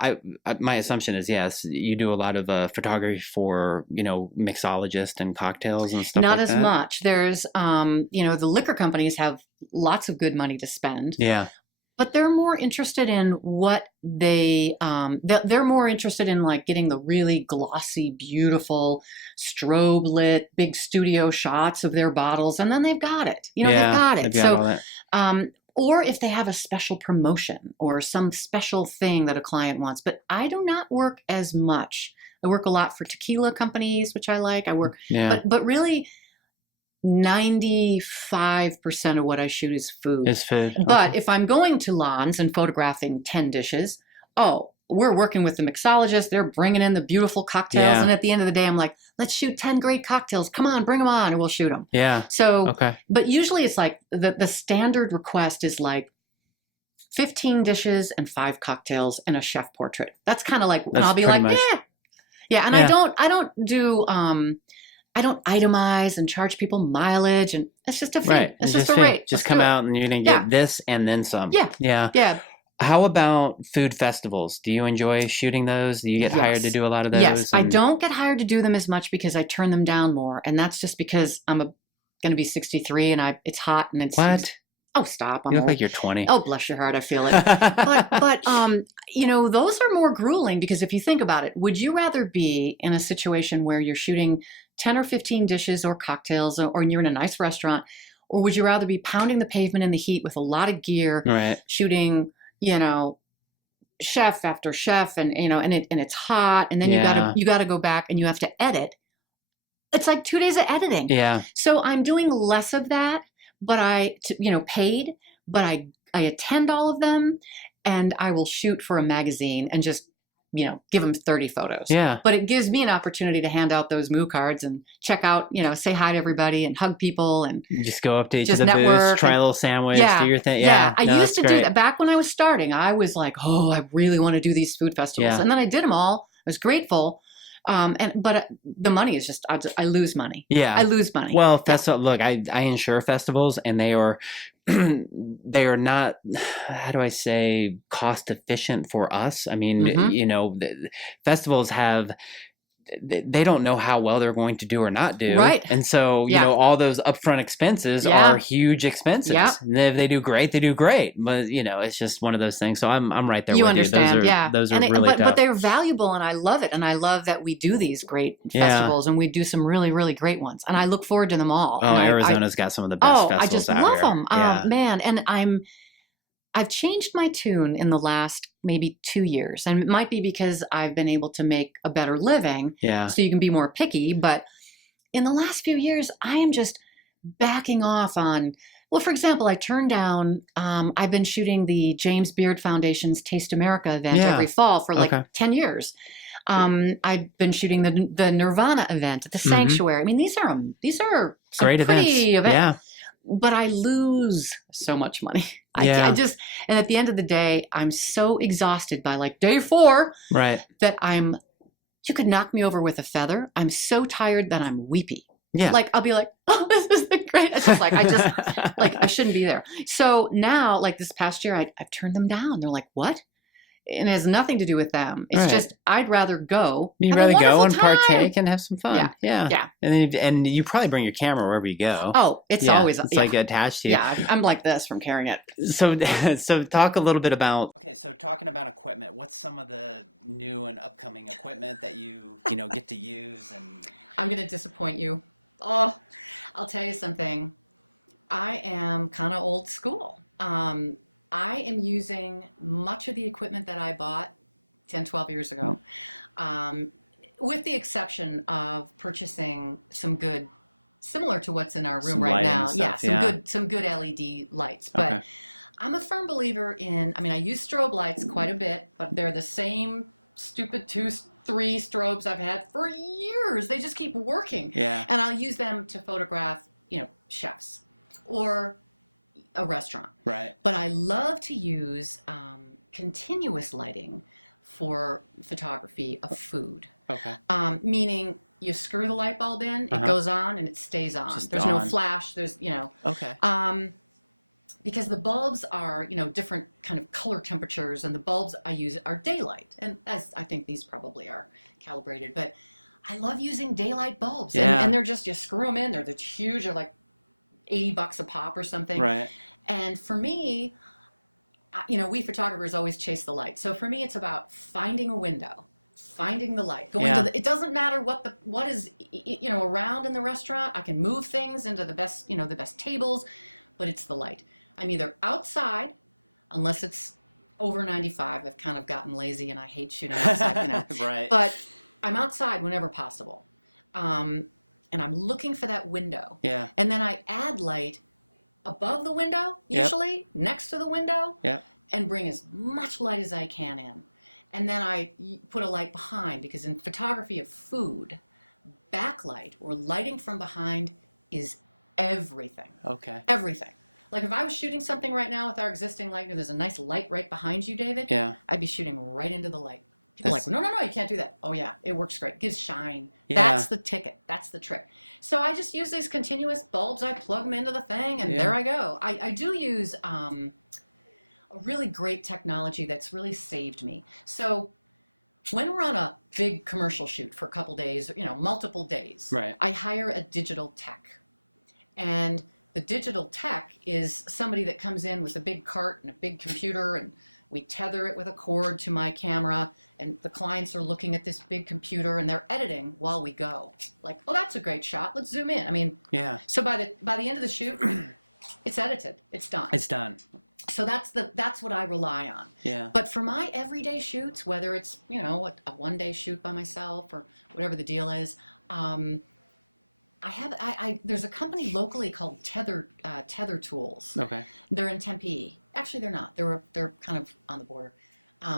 my assumption is yes, you do a lot of photography for, mixologists and cocktails and stuff like that? Not as much. There's, the liquor companies have lots of good money to spend. Yeah. But they're more interested in what they're more interested in, like, getting the really glossy, beautiful, strobe lit, big studio shots of their bottles, and then they've got it. You know, Yeah, they've got it. they've got all that. Or if they have a special promotion or some special thing that a client wants. But I do not work as much. I work a lot for tequila companies, which I like. But really 95% of what I shoot is food. Is food. Okay. But if I'm going to lawns and photographing 10 dishes, we're working with the mixologist. They're bringing in the beautiful cocktails. Yeah. And at the end of the day, I'm like, let's shoot 10 great cocktails. Come on, bring them on, and we'll shoot them. Yeah. So, okay. But usually it's like the standard request is like 15 dishes and 5 cocktails and a chef portrait. That's kind of like, that's I'll be pretty like, much. yeah. Yeah, and Yeah. I don't itemize and charge people mileage, and it's just a fee. Right. It's just fee. right. Just come out and you're going to get this and then some. Yeah. Yeah. Yeah. How about food festivals? Do you enjoy shooting those? Do you get hired to do a lot of those? Yes. I don't get hired to do them as much because I turn them down more, and that's just because I'm going to be 63 and it's hot and it's What? Oh, stop! You look like you're 20. Oh, bless your heart, I feel it. but those are more grueling because if you think about it, would you rather be in a situation where you're shooting 10 or 15 dishes or cocktails, or you're in a nice restaurant, or would you rather be pounding the pavement in the heat with a lot of gear, right? Shooting, chef after chef, and it's hot, and then you got to go back and you have to edit. It's like 2 days of editing. Yeah. So I'm doing less of that, but paid, but I attend all of them, and I will shoot for a magazine and just, give them 30 photos. Yeah. But it gives me an opportunity to hand out those moo cards and check out, say hi to everybody and hug people, and just go up to each of just the booths, network. try a little sandwich, do your thing. Yeah. No, that's great. Back when I was starting, I was like, oh, I really want to do these food festivals. Yeah. And then I did them all. I was grateful. But the money is just, I lose money. Yeah. I lose money. Well, look, I insure festivals, and they are not, how do I say, cost efficient for us. I mean, the festivals they don't know how well they're going to do or not do. Right. And so, all those upfront expenses are huge expenses. Yeah. And if they do great, they do great. But, it's just one of those things. So I'm right there with you. Those are really tough. But they're valuable, and I love it. And I love that we do these great festivals, and we do some really, really great ones. And I look forward to them all. Oh, Arizona's got some of the best festivals out here. Them. Yeah. Man. And I've changed my tune in the last maybe 2 years. And it might be because I've been able to make a better living. Yeah. So you can be more picky. But in the last few years, I am just backing off on, well, for example, I turned down, I've been shooting the James Beard Foundation's Taste America event every fall for 10 years. I've been shooting the Nirvana event at the Sanctuary. I mean, these are great events. Yeah. But I lose so much money. Yeah. And at the end of the day, I'm so exhausted by like day 4, right, that you could knock me over with a feather. I'm so tired that I'm weepy. Yeah. Like, I'll be like, oh, this is the greatest. I shouldn't be there. So now, like this past year, I've turned them down. They're like, what? And it has nothing to do with them. It's just, I'd rather go. You'd rather go and partake and have some fun. Yeah. Yeah. And you probably bring your camera wherever you go. Oh, it's always. It's like attached to you. Yeah, I'm like this from carrying it. So talk a little bit about. Okay, so talking about equipment, what's some of the new and upcoming equipment that you get to use? And I'm going to disappoint you. Oh, I'll tell you something. I am kind of old school. I am using much of the equipment that I bought 10, 12 years ago, with the exception of purchasing some good, similar to what's in our room right now. Some good LED lights. But I'm a firm believer in, I use strobe lights quite a bit, but they're the same stupid 2-3 strobes I've had for years. They just keep working. Yeah. And I'll use them to photograph, chefs or a restaurant. Right. But I love to use continuous lighting for photography of food. Okay. Meaning you screw the light bulb in, it goes on and it stays on. There's no flash. There's, Okay. Because the bulbs are, different kind of color temperatures, and the bulbs I use are daylight. And as I think these probably are calibrated, but I love using daylight bulbs. Yeah. And they're just, you screw them in, they're huge, they're like $80 a pop or something. Right. And for me, we photographers always chase the light. So for me, it's about finding a window, finding the light, going Yeah. to it doesn't matter what is, around in the restaurant. I can move things into the best tables, but it's the light. I'm either outside, unless it's over 95. I've kind of gotten lazy and I hate shooting outside, Right. But I'm outside whenever possible. And I'm looking for that window. Yeah. And then I add light above the window, usually next to the window, and bring as much light as I can in. And then I put a light behind, because in photography of food, backlight or lighting from behind is everything. Okay. Everything. Like if I was shooting something right now with our existing light, there's a nice light right behind you, David. Yeah. I'd be shooting right into the light. People are like, no, you can't do that. Oh yeah, it works great. Gives shine. Yeah. That's the ticket. That's the trick. So I just use these continuous bulbs. I plug them into the thing, and there I go. I do use a really great technology that's really saved me. So when we're on a big commercial shoot for a couple days, multiple days, right, I hire a digital tech. And the digital tech is somebody that comes in with a big cart and a big computer, and we tether it with a cord to my camera, and the clients are looking at this big computer and they're editing while we go. Like, oh, that's a great shot. Let's zoom in. I mean, so by the end of the shoot, it's edited. It's done. It's done. So that's what I rely on. Yeah. But for my everyday shoots, whether it's a one-day shoot by myself or whatever the deal is, there's a company locally called Tether Tools. Okay. They're in Tempe. Actually, they're not. They're kind of on the border.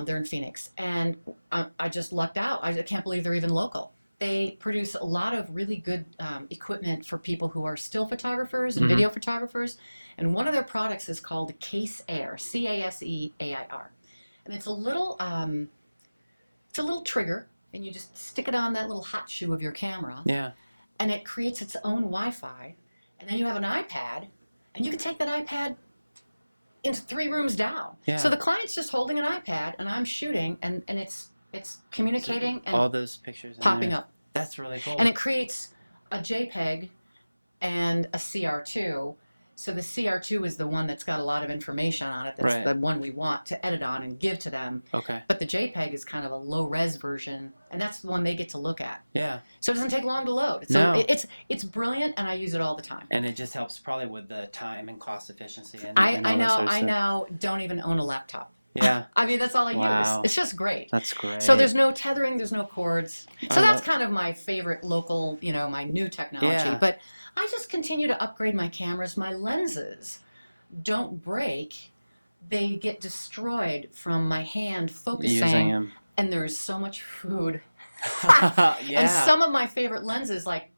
They're in Phoenix, and I just lucked out. I can't believe they're even local. They produce a lot of really good equipment for people who are still photographers and video photographers. And one of their products is called Case Air, Caseair, and it's a little trigger, and you just stick it on that little hot shoe of your camera. Yeah. And it creates its own Wi-Fi, and then you have an iPad, and you can take that iPad into 3 rooms down. Yeah. So the client's just holding an iPad, and I'm shooting, and it's communicating and all those pictures popping up. That's really cool. And it creates a JPEG and a CR2. So the CR2 is the one that's got a lot of information on it. That's the one we want to edit on and give to them. Okay. But the JPEG is kind of a low-res version, and that's the one they get to look at. Yeah. So it doesn't take long to load. It's brilliant, and I use it all the time. And it just helps probably with the time and cost efficiency. I now don't even own a laptop. Yeah. I mean, that's all I Wow. use. It's just great. That's great. So there's no tethering, there's no cords. So that's kind of my favorite local, my new technology. Yeah. But I just continue to upgrade my cameras. My lenses don't break. They get destroyed from my hand focusing. Using them. And there's so much food. Yeah. And some of my favorite lenses, like,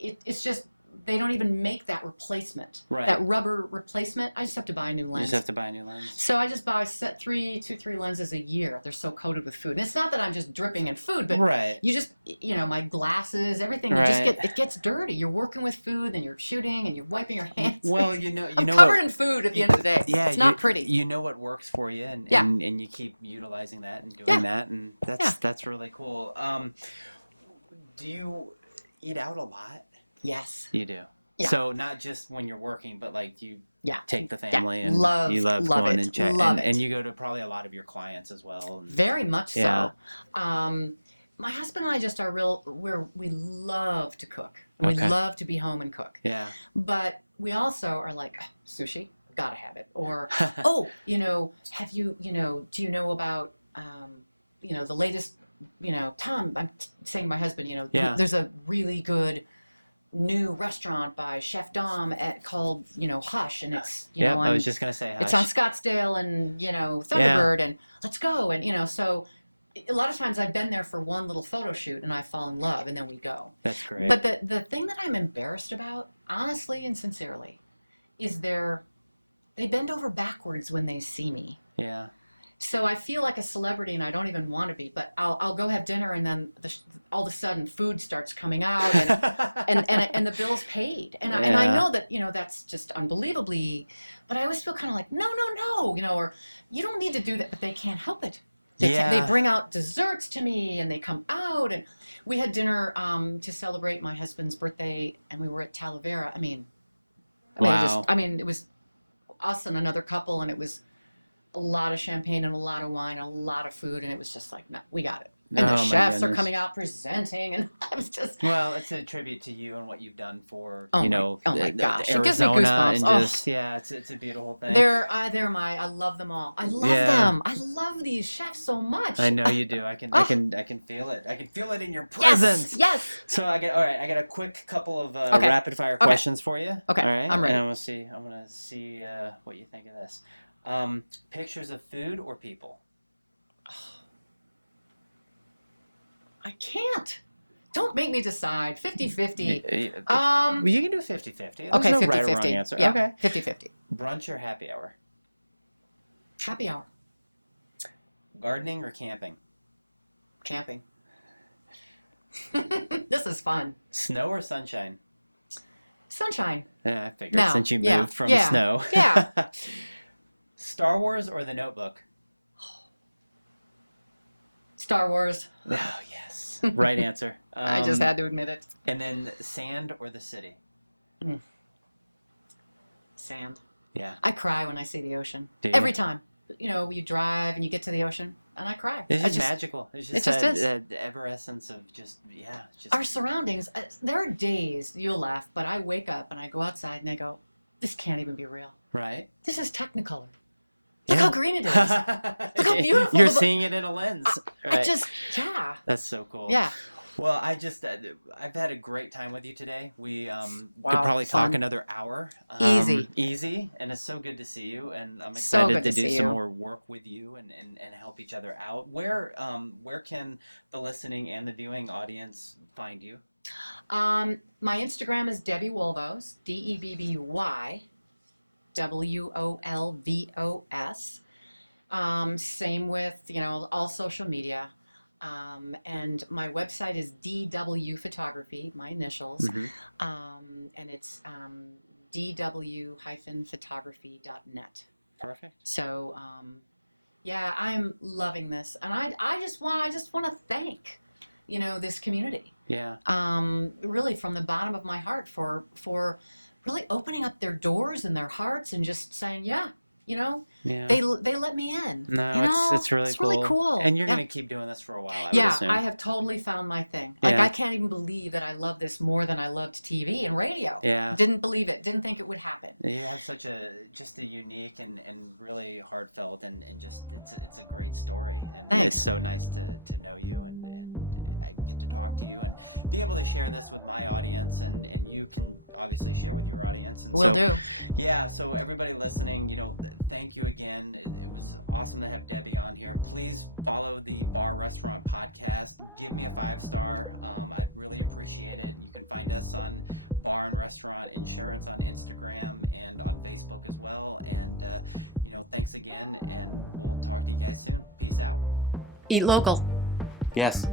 it's just, they don't even make that replacement. Right. That rubber replacement. I just have to buy a new lens. You just have to buy a new lens. So I just buy 3 lenses a year. They're so coated with food. And it's not that I'm just dripping in food, but you just, my glasses, everything, it gets dirty. You're working with food, and you're shooting, and you're wiping your hands. Well, I'm covered in food at the end of the day. Yeah, it's not pretty. You know what works for you, and you keep utilizing that and doing that, and that's really cool. Do you eat out a lot? Yes. You do. Yeah. So not just when you're working, but like you take the family and you love going it. and check, Love and you go to probably a lot of your clients as well. Very much Yeah. so. My husband and I just are we love to cook. We love to be home and cook. Yeah. But we also are like, sushi, gotta have it. Or, have you, do you know about, the latest, Tom, I'm saying to my husband, there's a really good new restaurant by Chef Dom called, Hush, and it's, I was just going to say Hush. It's on Scottsdale and, Thunderbird, and let's go. And, so a lot of times I've been there for one little photo shoot and I fall in love, and then we go. That's great. But the thing that I'm embarrassed about, honestly and sincerely, is they bend over backwards when they see me. Yeah. So I feel like a celebrity, and I don't even want to be. But I'll go have dinner, and then all of a sudden food starts coming out, and the bill's paid, and I know that that's just unbelievably. But I always feel kind of like no, or you don't need to do that, but they can't help it. They bring out desserts to me, and they come out, and we had dinner to celebrate my husband's birthday, and we were at Talavera. It was us and another couple, and it was a lot of champagne and a lot of wine, a lot of food, and it was just like, no, we got it. And Oh, the my chefs are goodness. coming out presenting, and I was just, Well, it's a tribute to you and what you've done for, oh you my, know, oh my gosh, it gives me Arizona goosebumps. and Oh. just, yeah, it's a beautiful thing. I love them all. I love Yeah. them. I love these chefs so much. I know you do. I can feel it. I can feel it in your Yes, presence. yes. So I got a quick couple of Okay. rapid fire questions for you. Okay, All right. I'm ready. And I'm gonna see what you think of this. Pictures of food or people? I can't. Don't make me decide. 50-50. Well, you can do 50-50. There's Okay, no 50-50. right or wrong answer. Yeah, Okay. 50-50. Brunch or happy hour? Happy hour. Gardening or camping? Camping. This is fun. Snow or sunshine? Sunshine. Yeah, I figured No, since you yeah, moved from yeah, snow. yeah. Star Wars or The Notebook? Star Wars. Oh, yes. Right answer. I just had to admit it. And then sand or the city? Sand. Yeah. I cry when I see the ocean. Do you? Every time. You know, you drive and you get to the ocean, and I cry. It's I just magical. It's just, it just is. that ever essence of just, yeah. Just, Our surroundings, there are days, you'll laugh, but I wake up and I go outside and I go, this can't even be real. right? This is Technicolor. Look Yeah. how green it is. Look how beautiful. You're seeing it in a lens. I right? just, yeah. That's so cool. Yeah. Well, I've had a great time with you today. We could Wow, probably talk fun. another hour. Easy. And it's so good to see you. And I'm So excited good to to do see some you. more work with you and help each other out. Where can the listening and the viewing audience find you? My Instagram is Debby Wolvos, DEBBY WOLVOS. Same with, all social media. And my website is DW Photography, my initials. And it's dw-photography.net. Perfect. So, yeah, I'm loving this. And I just want to thank, this community. Yeah. Really from the bottom of my heart for really opening up their doors and their hearts and just saying, yeah. Yeah. They let me in. No, it's really it's cool. really cool. And you're Yeah. going to keep doing this for a while, I would Yeah, assume. I have totally found my thing. Like, Yeah. I can't even believe that I love this more than I loved TV and radio. Yeah. Didn't believe it. Didn't think it would happen. You have such a unique and really heartfelt and just it's a great story, and Thanks. it's so nice to know you and I get to talk to you and be able to share this with my audience and you can obviously share with your audience. And Will so, do. Yeah, so everybody listening, thank you again. It was awesome to have Debby on here. Please follow the Bar Restaurant Podcast. Give me a 5-star. I'd really appreciate it. You can find us on Bar and Restaurant Insurance on Instagram and on Facebook as well. And, thanks again, and we'll talk to you guys soon. Peace out. Eat local. Yes.